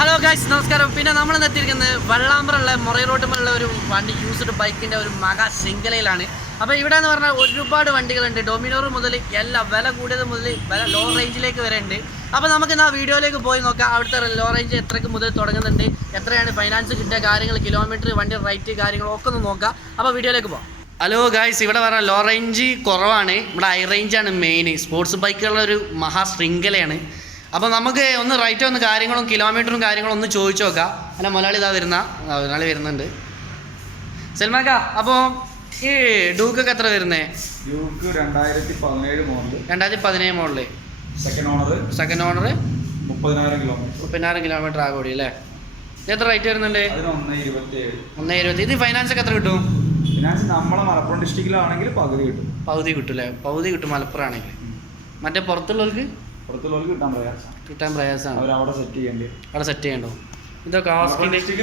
Hello guys, നമസ്കാരം. പിന്നെ നമ്മൾ എത്തിയിരിക്കുന്നത് വെള്ളാമ്പ്രമുള്ള മൊറൈ റോട്ടുമുള്ള ഒരു വണ്ടി യൂസ്ഡ് ബൈക്കിൻ്റെ ഒരു മഹാ ശൃംഖലയിലാണ്. അപ്പോൾ ഇവിടെ എന്ന് പറഞ്ഞാൽ ഒരുപാട് വണ്ടികളുണ്ട്. ഡൊമിനോർ മുതൽ എല്ലാ വില കൂടിയത് മുതൽ വില ലോ റേഞ്ചിലേക്ക് വരെ ഉണ്ട്. അപ്പോൾ നമുക്ക് ആ വീഡിയോയിലേക്ക് പോയി നോക്കാം. അവിടുത്തെ ലോ റേഞ്ച് എത്രയ്ക്ക് മുതൽ തുടങ്ങുന്നുണ്ട്, എത്രയാണ് ഫൈനാൻസ് കിട്ടിയ കാര്യങ്ങൾ, കിലോമീറ്റർ, വണ്ടി റേറ്റ് കാര്യങ്ങളൊക്കെ ഒന്ന് നോക്കാം. അപ്പോൾ വീഡിയോയിലേക്ക് പോകാം. ഹലോ ഗായ്സ്, ഇവിടെ പറഞ്ഞാൽ ലോ റേഞ്ച് കുറവാണ്, ഇവിടെ ഹൈ റേഞ്ചാണ് മെയിൻ. സ്പോർട്സ് ബൈക്കുകളുടെ ഒരു മഹാ ശൃംഖലയാണ്. അപ്പോൾ നമുക്ക് ഒന്ന് റൈറ്റ് ഒന്ന് കാര്യങ്ങളും കിലോമീറ്ററും കാര്യങ്ങളും ഒന്ന് ചോദിച്ചു നോക്കാം. അല്ല, മലയാളി മലയാളി വരുന്നുണ്ട്. സൽമാക്ക, അപ്പോൾ ഈ ഡ്യൂക്കൊക്കെ എത്ര വരുന്നത്? Duke 2017 model. 2017 model. Second owner 30,000 kilometre ആകൂടി അല്ലേ? എത്ര റേറ്റ് വരുന്നുണ്ട്? 1,27. ഇത് ഫൈനാൻസ് ഒക്കെ എത്ര കിട്ടും? ഫിനാൻസ് നമ്മളെ മലപ്പുറം ഡിസ്ട്രിക്റ്റിലാണെങ്കിൽ പകുതി കിട്ടും. പകുതി കിട്ടും അല്ലേ? പകുതി കിട്ടും മലപ്പുറം ആണെങ്കിൽ. മറ്റേ പുറത്തുള്ളവർക്ക് കിട്ടാൻ പ്രയാസമാണ്. അവിടെ സെറ്റ് ചെയ്യണ്ടോ? ഇതൊക്കെ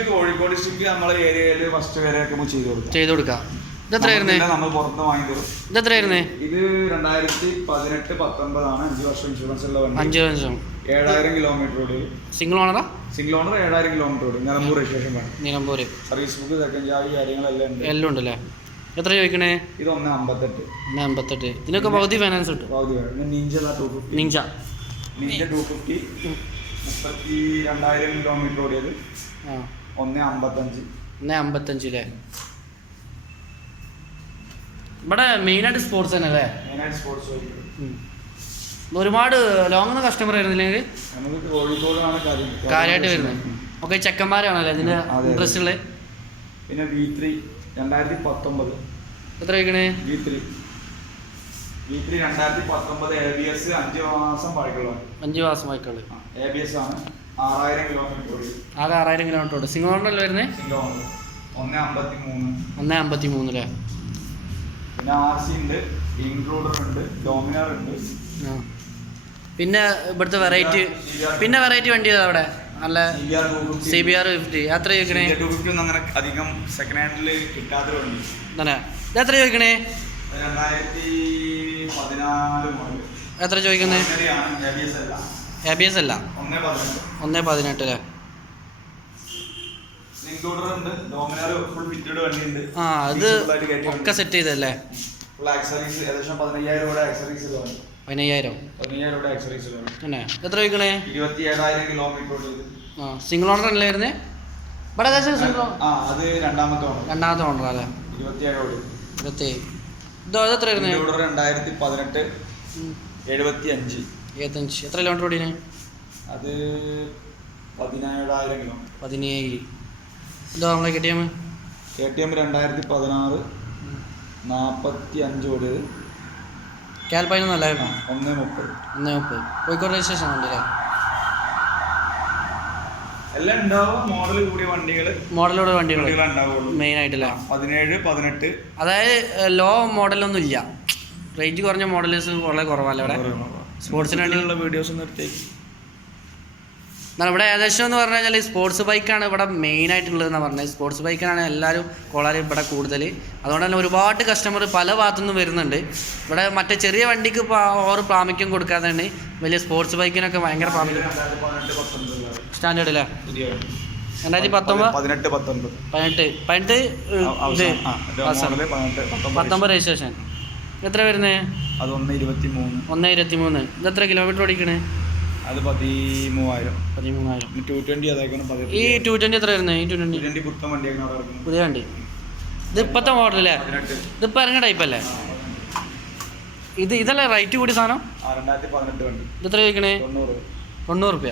കോഴിക്കോട് ഡിസ്ട്രിക്ട് നമ്മളെ ഏരിയയിൽ ഫസ്റ്റ് വരെയൊക്കെ ചെയ്ത് കൊടുക്കാം. ഇതെത്ര വരുന്നത്? നമ്മൾ പുറത്ത് വാങ്ങി തരും. ഇതെത്ര വരുന്നത്? ഇത് 2018-19 ആണ്. 5 വർഷം ഇൻഷുറൻസ് ഉള്ള വണ്ടി. 5 വർഷം, 7,000 കിലോമീറ്റർ ഓടി. സിംഗിൾ ഓണർ 7,000 കിലോമീറ്റർ ഓടി. നിലമ്പൂർ രജിസ്ട്രേഷൻ വേണം. നിലമ്പൂർ സർവീസ് ബുക്ക്, സെക്കൻഡ് ചാവി, കാര്യങ്ങളെല്ലാം ഉണ്ട്. എല്ലാം ഉണ്ടല്ലേ? എത്ര ചോദിക്കണേ? ഇത് 1,58. ഇതിനൊക്കെ പകുതി ഫൈനാൻസ് കിട്ടും. നിഞ്ച 250 32,000 കിലോമീറ്റർ ഓടിയത്. 1,55 അല്ലേ? ഇവിടെ മെയിനായിട്ട് സ്പോർട്സ് തന്നെ അല്ലേ? ഒരുപാട് ലോങ് കസ്റ്റമർ വരുന്നില്ലെങ്കിൽ കാര്യമായിട്ട് വരുന്നത് ഒക്കെ ചെക്കന്മാരാണല്ലേ ഇതിൻ്റെ ഇൻട്രസ്റ്റ് ഉള്ളത്. പിന്നെ V3 2019. എത്ര ചോദിക്കണേ? V3 2019 ABS 5 മാസം പഴക്കമുള്ള. 5 മാസം പഴക്കമുള്ള ABS ആണ്. 6,000 കിലോമീറ്റർ ഓടി. ആകെ 6,000 കിലോമീറ്റർ ഓടി. സിംഗിൾ ഓണറല്ലേ വരുന്നത്? 1,53 അല്ലേ? പിന്നെ RC ഉണ്ട്, ഇൻക്ലൂഡർ ഉണ്ട്, ഡോമിനർ ഉണ്ട്. പിന്നെ ഇവിടുത്തെ വെറൈറ്റി വണ്ടി ഏതാ അവിടെ? നല്ല CBR 50. എത്ര ചോദിക്കണേ? 250 ഒന്നും അങ്ങനെ അധികം സെക്കൻഡ് ഹാൻഡിൽ കിട്ടാത്ത വണ്ടി തന്നെ. ഇത് എത്ര ചോദിക്കണേ? 2014 മോഡൽ. എത്ര ചോദിക്കുന്നത്? ABS അല്ല. 1,18 അല്ലേ? ഇൻക്ലൂഡർ ഉണ്ട്, ഡോമിനർ ഫുൾ ഫിറ്റഡ് വണ്ടി ഉണ്ട്. ഇത് ഒക്കെ സെറ്റ് ചെയ്തല്ലേ? ഫുൾ ആക്സറീസ് ഏകദേശം 15,000 രൂപയുടെ ആക്സറീസ് ഉള്ള വണ്ടി. 15,000 രൂപയുടെ ആക്സറീസ് ഉള്ള വണ്ടി തന്നെ. എത്ര ചോദിക്കണേ? 27,000 കിലോമീറ്റർ ഓടി. സിംഗിൾ ഓണർ അല്ലേ വരുന്നത്? ഇവിടെ അത് രണ്ടാമത്തെ ഓണർ അല്ലേ? 27 ഓടി. 27. എത്ര വരുന്നത്? 2018 75. എത്ര കിലോമീറ്റർ ഓടിന്? അത് 17,000 കിലോമീറ്റർ. 17. ഇതോ നമ്മളെ KTM 2016 45 ഓടിയത്. കാൽപ്പതിനൊന്നല്ല. 1,30. കോഴിക്കോട് രജിസ്ട്രേഷൻ വണ്ടി അല്ലേ? എല്ലാം ഉണ്ടാവും. മോഡലോട് വണ്ടികൾ മെയിൻ ആയിട്ടില്ല. 17 18. അതായത് ലോ മോഡലൊന്നും ഇല്ല, റേഞ്ച് കുറഞ്ഞ മോഡൽസ് വളരെ കുറവല്ല ഇവിടെ. സ്പോർട്സിന് വേണ്ടിയുള്ള വീഡിയോസ് നിർത്തിയേക്കും. എന്നാൽ ഇവിടെ ഏകദേശം എന്ന് പറഞ്ഞു കഴിഞ്ഞാൽ സ്പോർട്സ് ബൈക്കാണ് ഇവിടെ മെയിൻ ആയിട്ടുള്ളതെന്ന് പറഞ്ഞത്. സ്പോർട്സ് ബൈക്കിനാണ് എല്ലാവരും കോളാരി ഇവിടെ കൂടുതൽ. അതുകൊണ്ട് തന്നെ ഒരുപാട് കസ്റ്റമർ പല ഭാഗത്തുനിന്ന് വരുന്നുണ്ട്. ഇവിടെ മറ്റേ ചെറിയ വണ്ടിക്ക് ഓവർ പ്രാമുഖ്യം കൊടുക്കാതെയാണ് വലിയ സ്പോർട്സ് ബൈക്കിനൊക്കെ ഭയങ്കര പ്രാമുഖ്യം. സ്റ്റാൻഡേർഡ് അല്ലേ? 2018 രജിസ്ട്രേഷൻ. എത്ര വരുന്നത്? അത് 1,23. ഇതെത്ര കിലോമീറ്റർ ഓടിക്കണേ? അത് 13,000. 220 ഈ 220 എത്ര വരുന്നത്? ഈ 220 പുതിയ വണ്ടി. ഇത് ഇപ്പോഴത്തെ മോഡലല്ലേ? ഇതിപ്പോൾ ഇറങ്ങിയ ടൈപ്പല്ലേ? ഇതല്ലേ റേറ്റ് കൂടി സാധനം? 2018 വണ്ടി. ഇതെത്ര ചോദിക്കണേ? 90 രൂപ.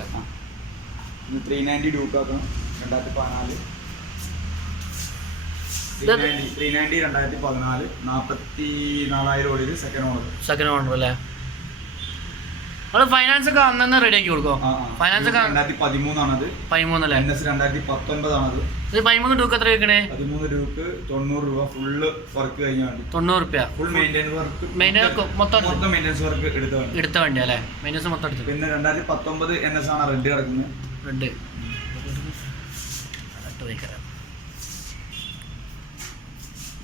390 ഡ്യൂക്കാക്കണം. 2014 390 2014 44,000 ഓടിയത്. സെക്കൻഡ് ഓണർ അല്ലേ? ഫൈനാൻസ് ഒക്കെ അന്നെ റെഡി ആക്കി കൊടുക്കോ? ഫൈനാൻസ് ഒക്കെ 2013 ആണത്. 13 അല്ലേ? 2019 ആണത്. ഇത് 13 ഡ്യൂക്ക് എത്ര ചോദിക്കണേ? 13 ഡ്യൂക്ക് 90 രൂപ. ഫുള്ള് വർക്ക് കഴിഞ്ഞ വണ്ടി. 90 രൂപ. Full maintenance work. മൊത്തം മെയിൻ്റെനൻസ് വർക്ക് എടുത്ത വണ്ടി അല്ലേ? മെയിൻ്റെനൻസ് മൊത്തം എടുത്തു. പിന്നെ 2019 NS ആണ് റെഡ് കിടക്കുന്നത്. റെഡ്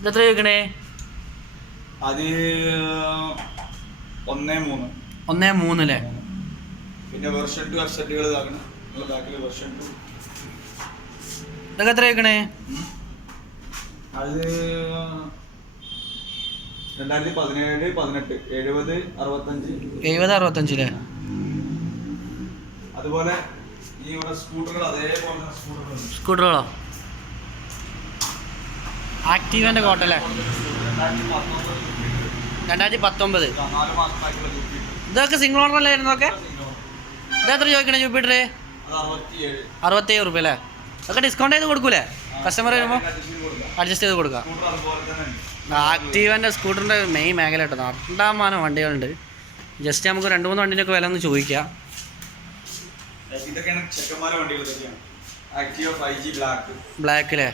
ഇതെത്ര ചോദിക്കണേ? അത് 1,3. 1,3 അല്ലേ? പിന്നെ വെർഷൻ 2 അപ്സെറ്റുകൾ ഇതാക്കണം. ബാക്കിൽ വെർഷൻ 2. ഇതൊക്കെ എത്ര ചോദിക്കണേ? അത് 2017, 18, 70, 65. 70, 65 അതുപോലെ ഈ ഇവിടെ സ്കൂട്ടറുകൾ അതേപോലെ സ്കൂട്ടറുകളോ? ആക്റ്റീവൻ്റെ കോട്ടല്ലേ? 2019. ഇതൊക്കെ സിംഗിൾ ഓണർ അല്ലേ വരുന്നതൊക്കെ? ഇതെത്ര ചോദിക്കണേ ജൂപ്പിറ്റർ? 67 റുപ്യ അല്ലേ? അതൊക്കെ ഡിസ്കൗണ്ട് ചെയ്ത് കൊടുക്കൂലേ കസ്റ്റമർ വരുമ്പോൾ? അഡ്ജസ്റ്റ് ചെയ്ത് കൊടുക്കാം. ആക്റ്റീവൻ്റെ സ്കൂട്ടറിൻ്റെ മെയിൻ മേഖല കേട്ടോ. 2,000 വണ്ടികളുണ്ട്. ജസ്റ്റ് നമുക്ക് 2-3 വണ്ടിൻ്റെയൊക്കെ വില ഒന്ന് ചോദിക്കാം. ബ്ലാക്ക് അല്ലേ?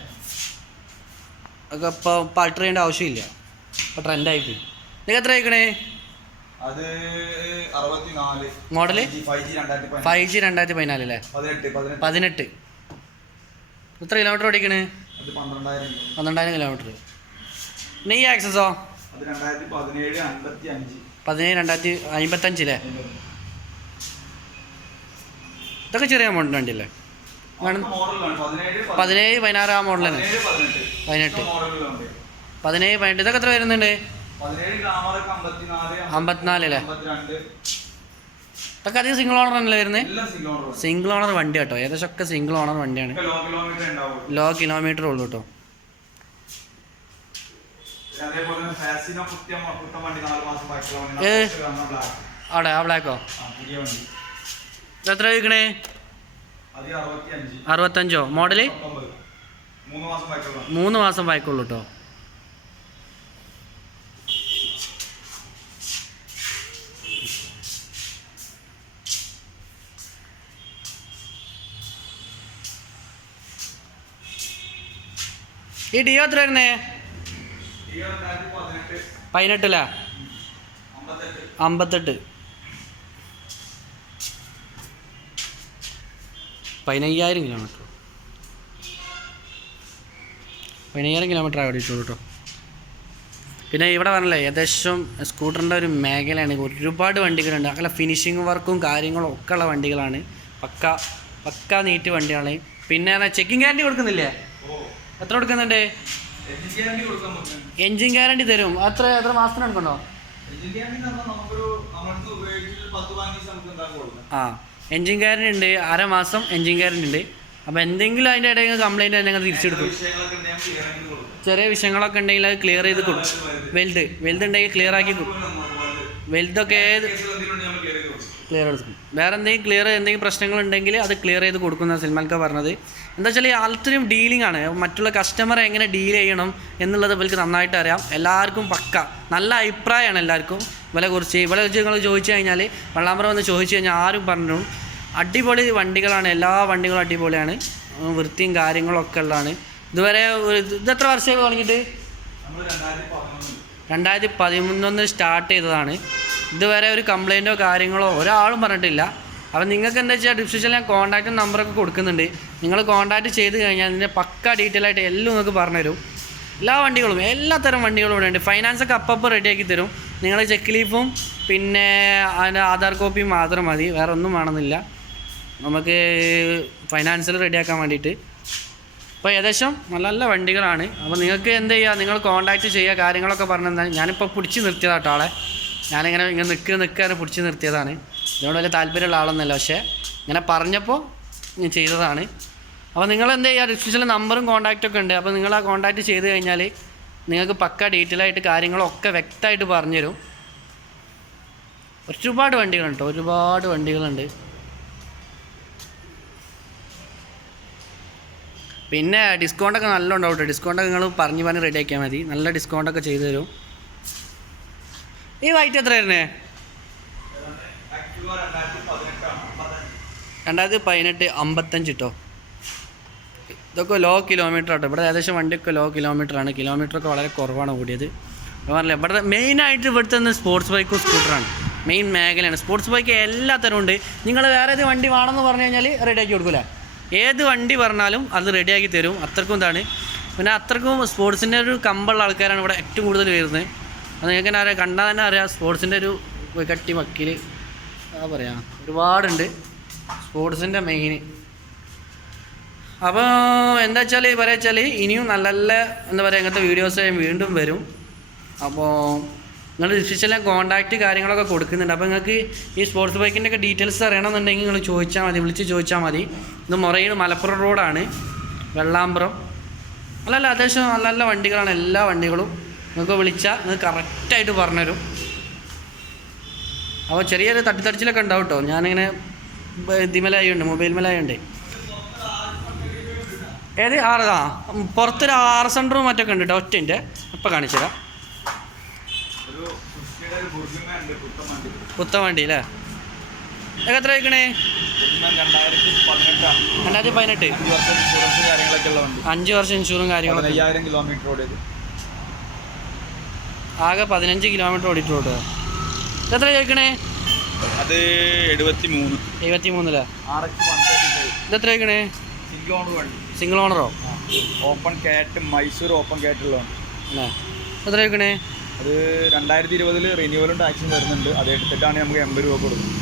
അതൊക്കെ ഇപ്പോൾ അൾട്ടർ ചെയ്യേണ്ട ആവശ്യമില്ല, ഇപ്പോൾ ട്രെൻഡായിപ്പോയി. ഇതൊക്കെ എത്ര ചോദിക്കണേ? അത് 64 മോഡല് 5G 2014 അല്ലേ? 18. എത്ര കിലോമീറ്റർ ഓടിക്കണേ? 12,000 കിലോമീറ്റർ. പിന്നെ ഈ ആക്സസോ? 2017-2055 അല്ലേ? ഇതൊക്കെ ചെറിയ എമൗണ്ട് വണ്ടിയല്ലേ? 17-16 ആ മോഡൽ തന്നെ. 18. 17-18 ഇതൊക്കെ എത്ര വരുന്നുണ്ട്? 54 അല്ലേ? ഇതൊക്കെ അധികം സിംഗിൾ ഓണർ ആണല്ലേ വരുന്നത്? സിംഗിൾ ഓണർ വണ്ടി കേട്ടോ. ഏകദേശം ഒക്കെ സിംഗിൾ ഓണർ വണ്ടിയാണ്. ലോ കിലോമീറ്റർ ഉള്ളൂ കേട്ടോ. അവിടെ ആ ബ്ലാക്കോ? എത്ര ചോദിക്കണേ? 65. മോഡല് 3 മാസം ബാക്കുള്ളൂ കേട്ടോ. ഈ ഡിയോ എത്ര വരുന്നേ? 18 അല്ലേ? 58. 15,000 കിലോമീറ്റർ. 15,000 കിലോമീറ്റർ ഓടിയിട്ടുള്ളൂ കേട്ടോ. പിന്നെ ഇവിടെ പറഞ്ഞല്ലേ ഏകദേശം സ്കൂട്ടറിൻ്റെ ഒരു മേഖലയാണ്. ഒരുപാട് വണ്ടികളുണ്ട്. അങ്ങനെ ഫിനിഷിങ് വർക്കും കാര്യങ്ങളും ഒക്കെ ഉള്ള വണ്ടികളാണ്. പക്ക നീറ്റ് വണ്ടിയാണ്. പിന്നെ ചെക്കിങ് ഗ്യാരണ്ടി കൊടുക്കുന്നില്ലേ? എത്ര കൊടുക്കുന്നുണ്ട്? എൻജിൻ ഗ്യാരണ്ടി തരും. എത്ര മാസത്തിന് എടുക്കണോ? ആ എൻജിൻ ഗ്യാരണ്ടി ഉണ്ട്. 1/2 മാസം എൻജിൻ ഗ്യാരണ്ടി ഉണ്ട്. അപ്പോൾ എന്തെങ്കിലും അതിൻ്റെ ഇടയിൽ കംപ്ലൈൻറ്റ് ഞങ്ങൾ തിരിച്ചെടുക്കും. ചെറിയ വിഷയങ്ങളൊക്കെ ഉണ്ടെങ്കിൽ അത് ക്ലിയർ ചെയ്ത് കൊടുക്കും. വെൽഡ് ഉണ്ടെങ്കിൽ ക്ലിയർ ആക്കി കൊടുക്കും. വെൽഡൊക്കെ ക്ലിയർ എടുക്കും. വേറെ എന്തെങ്കിലും പ്രശ്നങ്ങളുണ്ടെങ്കിൽ അത് ക്ലിയർ ചെയ്ത് കൊടുക്കുന്ന സൽമാൻക്ക പറഞ്ഞത്. എന്താ വെച്ചാൽ അത്രയും ഡീലിംഗ് ആണ്. മറ്റുള്ള കസ്റ്റമറെ എങ്ങനെ ഡീൽ ചെയ്യണം എന്നുള്ളത് ഇവർക്ക് നന്നായിട്ട് അറിയാം. എല്ലാവർക്കും നല്ല അഭിപ്രായമാണ് എല്ലാവർക്കും ഇവരെ കുറിച്ച് നിങ്ങൾ ചോദിച്ചു കഴിഞ്ഞാൽ, വെള്ളാമ്പറ വന്ന് ചോദിച്ചു കഴിഞ്ഞാൽ ആരും പറഞ്ഞു അടിപൊളി വണ്ടികളാണ്. എല്ലാ വണ്ടികളും അടിപൊളിയാണ്. വൃത്തിയും കാര്യങ്ങളൊക്കെ ഉള്ളതാണ്. ഇതുവരെ ഇതെത്ര വർഷമായി തുടങ്ങിയിട്ട്? 2011 സ്റ്റാർട്ട് ചെയ്തതാണ്. ഇതുവരെ ഒരു കംപ്ലൈൻറ്റോ കാര്യങ്ങളോ ഒരാളും പറഞ്ഞിട്ടില്ല. അപ്പം നിങ്ങൾക്ക് എന്താ വെച്ചാൽ ഡിസ്ക്രിപ്ഷനിൽ ഞാൻ കോൺടാക്റ്റും നമ്പറൊക്കെ കൊടുക്കുന്നുണ്ട്. നിങ്ങൾ കോൺടാക്റ്റ് ചെയ്ത് കഴിഞ്ഞാൽ അതിൻ്റെ ഡീറ്റെയിൽ ആയിട്ട് എല്ലാം നിങ്ങൾക്ക് പറഞ്ഞുതരും. എല്ലാ വണ്ടികളും എല്ലാ തരം വണ്ടികളും ഇവിടെ ഉണ്ട്. ഫൈനാൻസൊക്കെ അപ്പം റെഡിയാക്കി തരും. നിങ്ങൾ ചെക്ക് ലീഫും പിന്നെ അതിൻ്റെ ആധാർ കോപ്പിയും മാത്രം മതി, വേറെ ഒന്നും വേണമെന്നില്ല നമുക്ക് ഫൈനാൻസിൽ റെഡിയാക്കാൻ വേണ്ടിയിട്ട്. അപ്പോൾ ഏകദേശം നല്ല നല്ല വണ്ടികളാണ്. അപ്പോൾ നിങ്ങൾക്ക് എന്ത് ചെയ്യുക, നിങ്ങൾ കോൺടാക്റ്റ് ചെയ്യുക, കാര്യങ്ങളൊക്കെ പറഞ്ഞാൽ ഞാനിപ്പോൾ പിടിച്ച് നിർത്തിയതാട്ടോ ആളെ. ഞാനിങ്ങനെ നിൽക്കാൻ പിടിച്ച് നിർത്തിയതാണ്. ഇതിനോട് വലിയ താല്പര്യമുള്ള ആളൊന്നുമല്ല, പക്ഷേ ഇങ്ങനെ പറഞ്ഞപ്പോൾ ഞാൻ ചെയ്തതാണ്. അപ്പോൾ നിങ്ങൾ എന്ത് ചെയ്യുക, ഡിസ്ക്രിപ്ഷനിൽ നമ്പറും കോൺടാക്റ്റൊക്കെ ഉണ്ട്. അപ്പോൾ നിങ്ങൾ ആ കോൺടാക്റ്റ് ചെയ്ത് കഴിഞ്ഞാൽ നിങ്ങൾക്ക് ഡീറ്റെയിൽ ആയിട്ട് കാര്യങ്ങളൊക്കെ വ്യക്തമായിട്ട് പറഞ്ഞുതരും. ഒരുപാട് വണ്ടികളുണ്ട്, ഒരുപാട് വണ്ടികളുണ്ട്. പിന്നെ ഡിസ്കൗണ്ടൊക്കെ നല്ല ഉണ്ടാവും കേട്ടോ. ഡിസ്കൗണ്ടൊക്കെ നിങ്ങൾ പറഞ്ഞ് റെഡിയാക്കിയാൽ മതി. നല്ല ഡിസ്കൗണ്ടൊക്കെ ചെയ്തു തരും. ഈ വൈറ്റ് എത്ര വരുന്നേ? 2018 55 കേട്ടോ. ഇതൊക്കെ ലോ കിലോമീറ്റർ ആട്ടോ. ഇവിടെ ഏകദേശം വണ്ടിയൊക്കെ ലോ കിലോമീറ്ററാണ്. കിലോമീറ്ററൊക്കെ വളരെ കുറവാണ് ഓടിയത്. പറഞ്ഞില്ല, ഇവിടെ മെയിനായിട്ട് ഇവിടുത്തെ സ്പോർട്സ് ബൈക്കും സ്കൂട്ടറാണ് മെയിൻ മേഖലയാണ്. സ്പോർട്സ് ബൈക്ക് എല്ലാ തരവും ഉണ്ട്. നിങ്ങൾ വേറെ ഏത് വണ്ടി വേണമെന്ന് പറഞ്ഞു കഴിഞ്ഞാൽ റെഡിയാക്കി കൊടുക്കില്ല. ഏത് വണ്ടി പറഞ്ഞാലും അത് റെഡിയാക്കി തരും. അത്രക്കും ഇതാണ്. പിന്നെ അത്രക്കും സ്പോർട്സിൻ്റെ ഒരു കമ്പുള്ള ആൾക്കാരാണ് ഇവിടെ ഏറ്റവും കൂടുതൽ വരുന്നത്. അത് നിങ്ങൾക്ക് തന്നെ അറിയാം, കണ്ടാൽ തന്നെ അറിയാം. സ്പോർട്സിൻ്റെ ഒരു കട്ടി വക്കീൽ പറയാം ഒരുപാടുണ്ട്. സ്പോർട്സിൻ്റെ മെയിൻ. അപ്പോൾ എന്താ വെച്ചാൽ പറയുക ഇനിയും നല്ല നല്ല എന്താ പറയുക ഇങ്ങനത്തെ വീഡിയോസ് വീണ്ടും വരും. അപ്പോൾ നിങ്ങൾ ഡിസ്ക്രിപ്ഷനിലെ കോൺടാക്റ്റ് കാര്യങ്ങളൊക്കെ കൊടുക്കുന്നുണ്ട്. അപ്പോൾ നിങ്ങൾക്ക് ഈ സ്പോർട്സ് ബൈക്കിൻ്റെ ഒക്കെ ഡീറ്റെയിൽസ് അറിയണമെന്നുണ്ടെങ്കിൽ നിങ്ങൾ ചോദിച്ചാൽ മതി, വിളിച്ച് ചോദിച്ചാൽ മതി. ഇത് മൊറയൂർ മലപ്പുറം റോഡാണ്, വെള്ളാമ്പ്രം. അല്ലല്ല, അത്യാവശ്യം നല്ല നല്ല വണ്ടികളാണ്. എല്ലാ വണ്ടികളും നിങ്ങൾക്ക് വിളിച്ചാൽ നിങ്ങൾക്ക് കറക്റ്റായിട്ട് പറഞ്ഞുതരും. അപ്പോൾ ചെറിയൊരു തട്ടിത്തടിച്ചിലൊക്കെ ഉണ്ടാവും കേട്ടോ. ഞാനിങ്ങനെ ഇതിമലായുണ്ട്, മൊബൈൽ മേലായുണ്ട്. ഏത് ആറതാ പുറത്തൊരു 6 സെൻറ്ററും മറ്റൊക്കെ ഉണ്ട് കേട്ടോ. ഒറ്റൻ്റെ ഇപ്പം കാണിച്ചു തരാം. പുത്തൻ വണ്ടി അല്ലേ? എത്ര വയ്ക്കണേ? 2018. 5 വർഷം ഇൻഷുറും കാര്യങ്ങളൊക്കെ. 5000 കിലോമീറ്റർ ഓടിയത്. ആകെ 15 കിലോമീറ്റർ ഓടിയിട്ടുള്ളൂ. എത്ര ചോദിക്കണേ? അത് 73. 73 ഇതെത്ര ചോദിക്കണേ? സിംഗിൾ ഓണറോ? ഓപ്പൺ കാറ്റ്, മൈസൂർ ഓപ്പൺ കാറ്റ് ഉള്ളതാണ് അല്ലേ? എത്ര ചോദിക്കണേ? അത് 2020 റിന്യൂവലും ടാക്സും വരുന്നുണ്ട്. അത് എടുത്തിട്ടാണ് നമുക്ക് 80 രൂപ കൊടുക്കുന്നത്.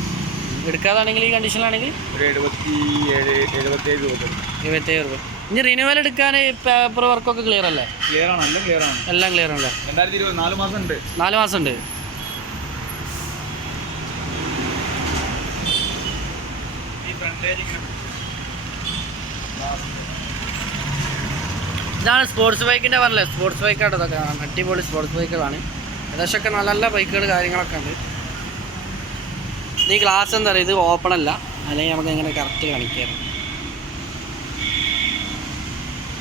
എടുക്കാതാണെങ്കിൽ ഈ കണ്ടീഷനിലാണെങ്കിൽ ഒരു 77 രൂപ. 77 രൂപ. ഇനി റിന്യൂവൽ എടുക്കാൻ പേപ്പർ വർക്കൊക്കെ ക്ലിയർ അല്ലേ? ക്ലിയർ ആണ്, എല്ലാം ക്ലിയർ ആണ്. എല്ലാം ക്ലിയർ ആണല്ലേ? 2020 4 മാസം ഉണ്ട്. 4 മാസം ഉണ്ട്. ഇതാണ് സ്പോർട്സ് ബൈക്കിൻ്റെ പറഞ്ഞല്ലേ, സ്പോർട്സ് ബൈക്കാണ് ഇതൊക്കെ. അടിപൊളി സ്പോർട്സ് ബൈക്കുകളാണ്. ഏകദേശമൊക്കെ നല്ല നല്ല ബൈക്കുകൾ കാര്യങ്ങളൊക്കെ ഉണ്ട്. ഈ ഗ്ലാസ് എന്താ പറയുക, ഇത് ഓപ്പൺ അല്ല, അല്ലെങ്കിൽ നമുക്ക് ഇങ്ങനെ കറക്റ്റ് കാണിക്കാം.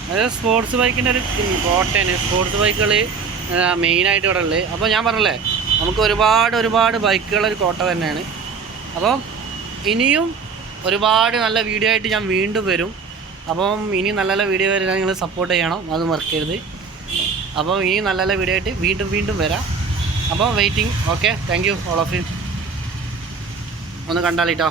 അതായത് സ്പോർട്സ് ബൈക്കിൻ്റെ ഒരു കോട്ടയാണ്. സ്പോർട്സ് ബൈക്കുകൾ മെയിനായിട്ട് ഇവിടെ ഉള്ളത്. അപ്പോൾ ഞാൻ പറഞ്ഞല്ലേ, നമുക്ക് ഒരുപാട് ബൈക്കുകളൊരു കോട്ട തന്നെയാണ്. അപ്പം ഇനിയും ഒരുപാട് നല്ല വീഡിയോ ആയിട്ട് ഞാൻ വീണ്ടും വരും. അപ്പം ഇനിയും നല്ല നല്ല വീഡിയോ വരാൻ നിങ്ങൾ സപ്പോർട്ട് ചെയ്യണം, അത് മറക്കരുത്. അപ്പം ഇനിയും നല്ല നല്ല വീഡിയോ ആയിട്ട് വീണ്ടും വരാം. അപ്പോൾ waiting. Okay, thank you all of you. ഒന്ന് കണ്ടാലിട്ടോ.